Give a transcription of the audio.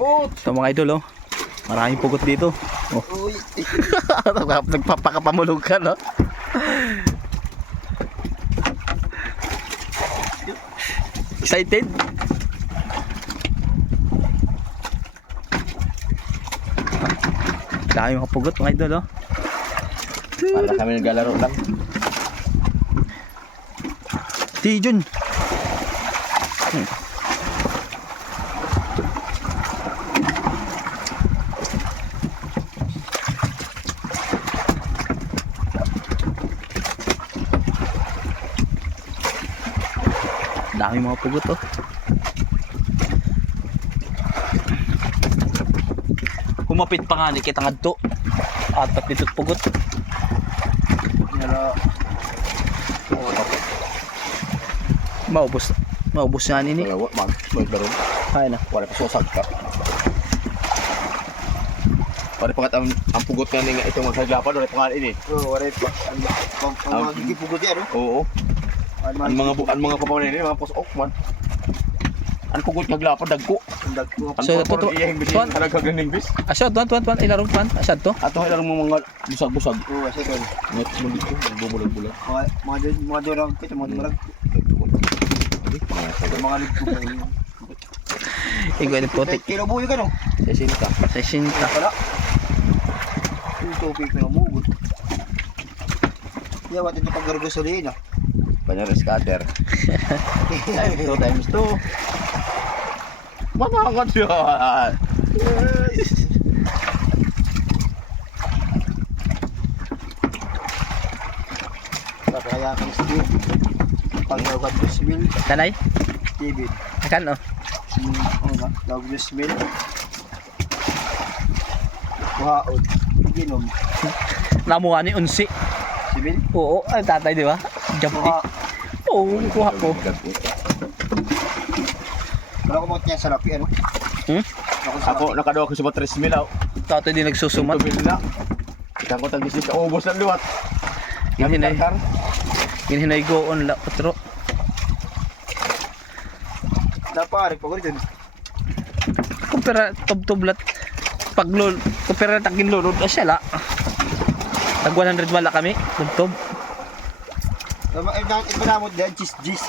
Abot. Ito mga idol oh. Maraming pugot dito. Oh. Uy. Nagpapakapamulog ka no? Excited? Dami mga pugot mga idol oh. Para kami naglalaro lang. Di Jun. Dami mga pugot oh. Humapit pa nga ni kita ngadto. Atat dito't pugot. Oo. Maubos. Maubos na nini. Wala, wala. Mag, maglaro. Kaya na. Wala pa susag ka. Wala pa ang, ang pugot nga nga itong mga saglapan. Wala pa nga ini. Oo, waray pa. Ang ang- ang yan, no? Oo. Ang Ang mga bu- ang mga papawan ini mga pusok man. Ang pugot nga glapan dagko. ang dagko. Ang So, iyang tuwan- bilhin talaga ganing bis. Asad, tuwan, tuwan, tuwan. Ilarong tuwan. Asad to. Ato ilang mga busag-busag. Oo, kasi tol. Ngat mo dito, bumulag-bulag. Mga mga mga durang pito, mga Mga saglapan. mga yun. Ikaw ni putik. Kilo buyo ka, no? Sesinta. Sa sinta. Wala. Yung topic na mugot. Yeah, what ito pag gasolina? Kanya scatter. Two times two. Manangan siya. Kaya kang Steve. Pag nawag Smil, Tanay. David. Akan oh. Oo nga, nawag Smil. Kuhaon. Ginom. Namuha ni Unsi. Smil. Oo, ay tatay di ba? Kuha. Oo, kuha ko. Wala ko mga sa lapi, ano? Hmm? Ako sa Ako, nakaduwa ko sa mga 3 mil. Tatay di nagsusumat. Tumil na. Kita ko tag isip, ubos ng liwat. Yun hinay. Kar. Ginhinay go on la otro. Napari, pag rin dun. Kumpara tub-tublat. Pag lul, kumpara tagin lulod, asya la. Tag 100 wala kami, tub-tub. Ipanamot dyan, cheese, cheese.